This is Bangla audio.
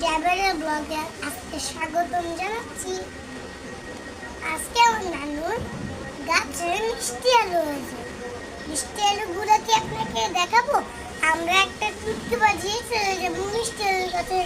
ট্রাভেলের ব্লগে আজকে স্বাগতম জানাচ্ছি। আজকে আমার নানুর গাছে মিষ্টি আলু হয়েছে। মিষ্টি আলুগুলো কি আপনাকে দেখাবো? আমরা একটা টুটকি বাজিয়ে চলে যাবো মিষ্টি আলুর কাছে।